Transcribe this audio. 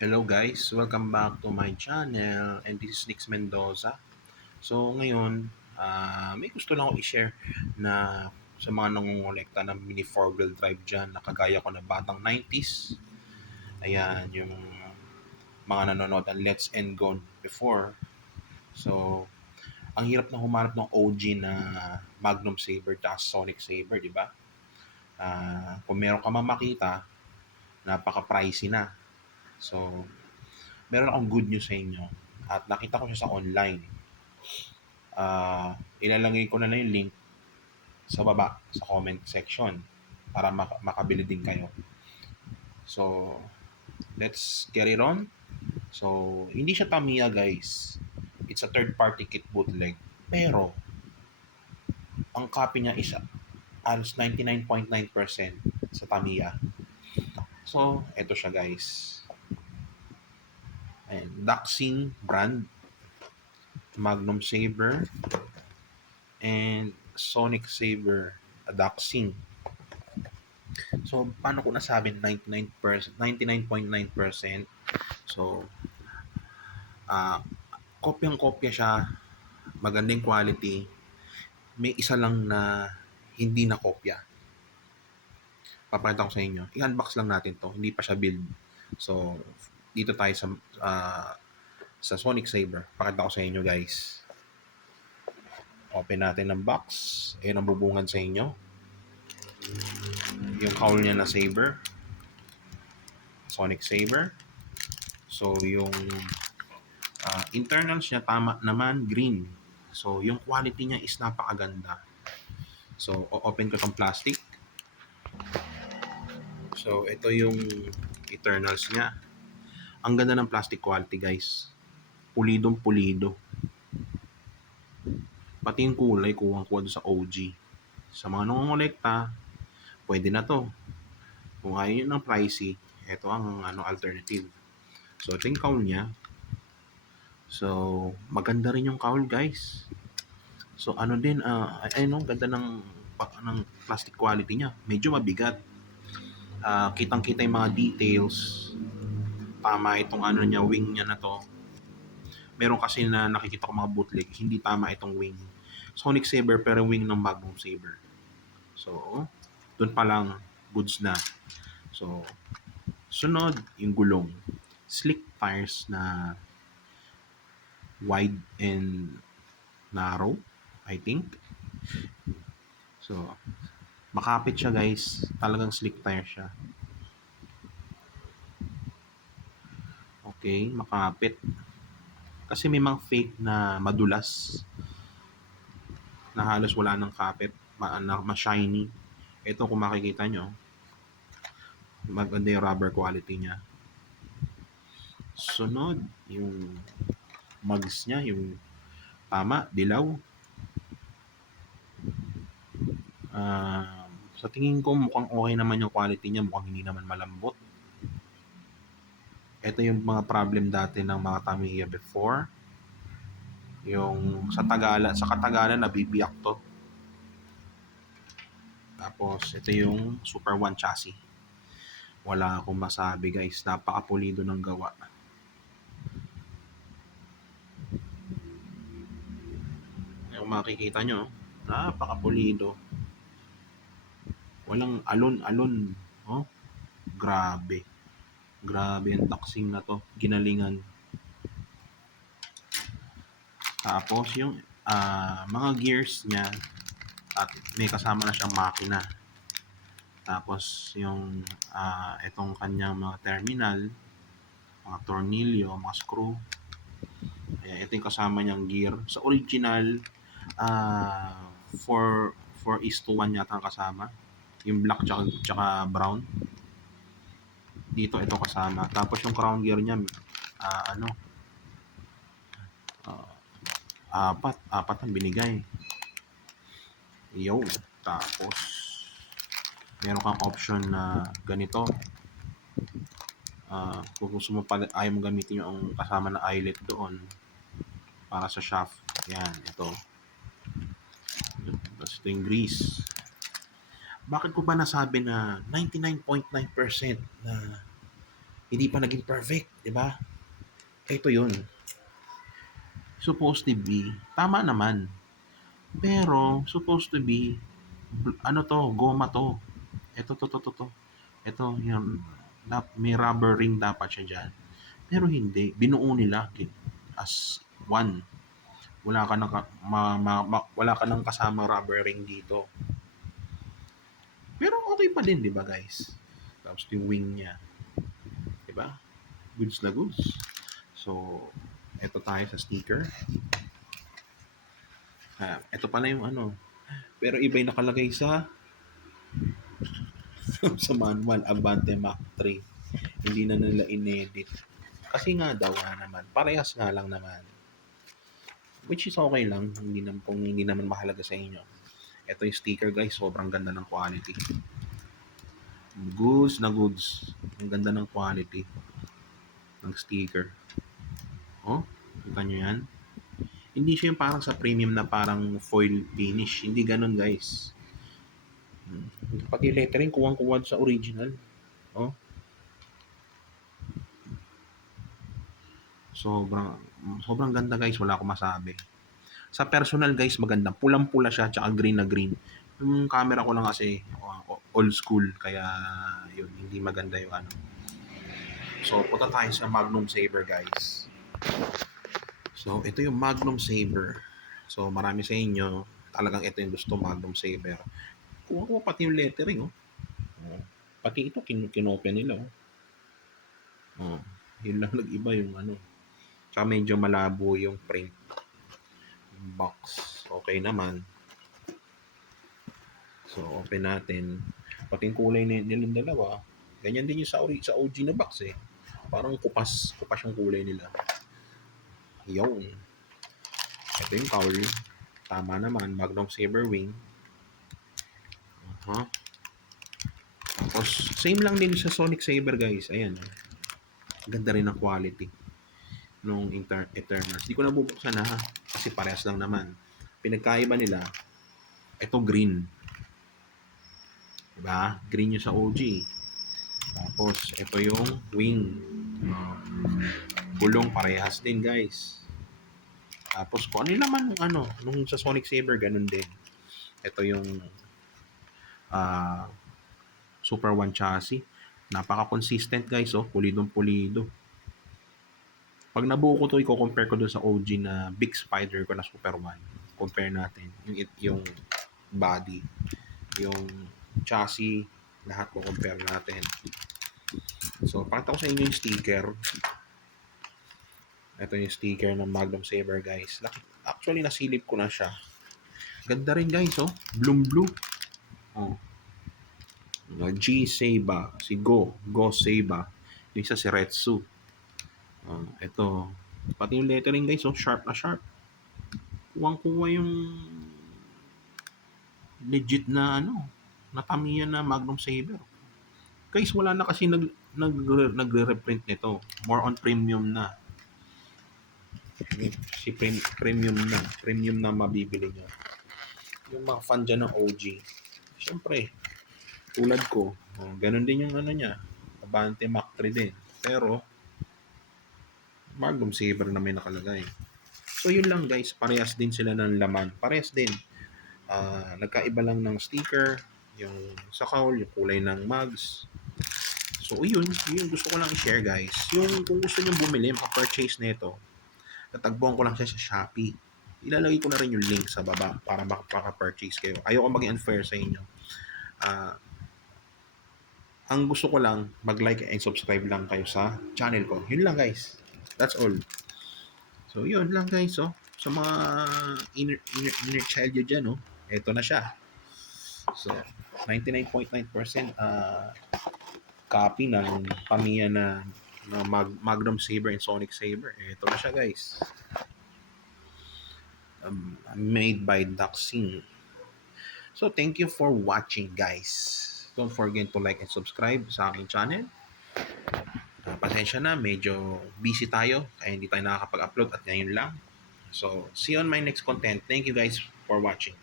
Hello guys, welcome back to my channel and this is Nix Mendoza. So ngayon, may gusto lang ako i-share na sa mga nangongolekta ng mini 4-wheel drive dyan na kagaya ko na batang 90s. Ayan, yung mga nanonood ng Let's and Go before. So, ang hirap na humanap ng OG na Magnum Saber at Sonic Saber, di ba? Kung meron ka makita, napaka-pricey na. So, meron akong good news sa inyo at nakita ko siya sa online. Ilalagay ko na lang yung link sa baba sa comment section para makabili din kayo. So, let's get it on. So, hindi siya Tamiya guys. It's a third party kit bootleg. Pero, ang copy niya is halos 99.9% sa Tamiya. So, eto siya guys. Ayan, Daxing brand, Magnum Saber, and Sonic Saber Daxing. So, paano ko nasabi 99%, 99.9%? So, kopyang-kopya siya, magandang quality. May isa lang na hindi na kopya. Papakita ko sa inyo. I-unbox lang natin to. Hindi pa siya build. So, dito tayo sa Sonic Saber. Pakita ko sa inyo guys. Open natin ang box. Ayun ang bubungan sa inyo. Yung cowl niya na Saber. Sonic Saber. So, yung internals niya tama naman, green. So, yung quality niya is napakaganda. So, open ko tong plastic. So, ito yung internals niya. Ang ganda ng plastic quality, guys. Pulidong pulido. Pati yung kulay, kuwang-kuwa sa OG. Sa mga nangongolekta, pwede na to. Kung ayaw ng pricey, ito ang alternative. So, ito yung cowl niya. So, maganda rin yung cowl, guys. So, ganda ng plastic quality niya. Medyo mabigat. Kitang-kita yung mga details. Tama itong niya, wing niya na to. Meron kasi na nakikita ko mga bootleg, hindi tama itong wing. Sonic Saber pero wing ng Magnum Saber. So, dun pa lang goods na. So, sunod yung gulong. Slick tires na wide and narrow, I think. So, makapit siya guys. Talagang slick tire siya. Okay, makapit. Kasi may mga fake na madulas na halos wala ng kapit, ma-shiny. Ito kung makikita nyo, maganda yung rubber quality niya. Sunod, yung mugs niya, yung tama, dilaw. Sa tingin ko mukhang okay naman yung quality niya, mukhang hindi naman malambot. Ito yung mga problem dati ng mga Tamiya before. Yung sa Katagalan nabibiyak to. Tapos ito yung Super One chassis. Wala akong masabi guys, napakapulido ng gawa. Kung makikita nyo, napakapulido. Walang alon-alon. Oh, grabe. Grabe ang taxing na to. Ginalingan. Tapos yung mga gears niya at may kasama na siyang makina. Tapos yung itong kanyang mga terminal, mga tornilyo, mga screw. Ayan, ito yung kasama niyang gear. Sa original, 4:1 yata ang kasama. Yung black tsaka brown. Dito ito kasama. Tapos yung crown gear niya, apat ang binigay. Yo, tapos meron kang option na ganito. Kung gusto mo pa ayaw mo gamitin yung kasama na eyelet doon para sa shaft. Yan, ito. Tapos ito yung grease. Bakit ko ba nasabi na 99.9% na Hindi pa naging perfect, di ba? Ito yun. Supposed to be, tama naman. Pero, supposed to be, ano to, goma to. Ito. Ito, yung, may rubber ring dapat siya dyan. Pero hindi. Binuo nila as one. Wala ka nang, wala ka nang kasama rubber ring dito. Pero okay pa din, di ba guys? Tapos yung wing niya. Di ba? Goods na goods. So, eto tayo sa sticker. Ito pala yung ano. Pero iba yung nakalagay sa sa manual, Avante Mac 3. Hindi na nila inedit. Kasi nga daw naman, parehas nga lang naman. Which is okay lang, hindi naman mahalaga sa inyo. Ito yung sticker guys, sobrang ganda ng quality. Goods na goods. Ang ganda ng quality ng sticker. Oh, kita nyo yan? Hindi siya yung parang sa premium na parang foil finish. Hindi ganun guys. Pati lettering, kuwang-kuwad sa original. Oh, sobrang sobrang ganda guys, wala akong masabi. Sa personal guys, maganda. Pulang-pula siya, tsaka green na green. Yung camera ko lang kasi old school, kaya yun, hindi maganda yung ano. So, punta tayo sa Magnum Saber guys. So, ito yung Magnum Saber. So, marami sa inyo, talagang ito yung gusto, Magnum Saber. Kuha ko pati yung lettering, oh. Pati ito, kinopya nila, oh. Oh, yun lang nag-iba yung ano. Tsaka medyo malabo yung print. Box. Okay naman. So, open natin. Pati yung kulay nilang dalawa, ganyan din yung sa OG na box eh. Parang kupas yung kulay nila. Yung. Ito yung cowl. Tama naman, Magnum Saber Wing. Uh-huh. Tapos, same lang din sa Sonic Saber guys. Ayan. Ganda rin ng quality nung Eternals. Di ko na bubuksan ha, kasi parehas lang naman. Pinagkaiba nila, ito green. Diba? Green yung sa OG. Tapos, ito yung wing. Gulong parehas din guys. Tapos, kung ano naman nung sa Sonic Saber, ganun din. Ito yung Super One chassis. Napaka-consistent guys, oh. Pulidong pulido. Pag nabuo ko to, i-compare ko dun sa OG na Big Spider ko na Super One. Compare natin. Yung body, yung chassis, lahat ko compare natin. So, pakita ko sa inyo yung sticker. Ito yung sticker ng Magnum Saber guys. Actually, nasilip ko na siya. Ganda rin guys, oh. Blue. Oh. G Seiba, si Go Seiba. Yung isa si Retsu. Ito. Pati yung lettering guys, oh, sharp na sharp. Kuwang-kuwa yung legit na na Tamiya na Magnum Saber. Guys, wala na kasi nagre-reprint nito. More on premium na. Si premium na mabibili nyo. Yung mga fan dyan ng OG, syempre, tulad ko, ganun din yung niya, Avante Mac 3 din. Pero, Magnum Saber na may nakalagay. So, yun lang guys, parehas din sila ng laman. Parehas din. Nagkaiba lang ng sticker, yung sa cowl, yung kulay ng mugs. So, yun gusto ko lang i-share guys. Yung kung gusto nyo bumili, maka-purchase nito, tatagpuan ko lang siya sa Shopee. Ilalagay ko na rin yung link sa baba para makaka-purchase kayo. Ayoko maging unfair sa inyo. Ang gusto ko lang, mag-like and subscribe lang kayo sa channel ko. Yun lang guys. That's all. So yun lang guys. Oh. Sa mga inner child yun dyan, oh. Ito na siya. So, 99.9% copy ng Tamiya na Magnum Saber and Sonic Saber. Ito na siya guys. Made by Daxing. So, thank you for watching guys. Don't forget to like and subscribe sa aking channel. Pasensya na, medyo busy tayo kaya hindi tayo nakakapag-upload at ngayon lang. So, see you on my next content. Thank you guys for watching.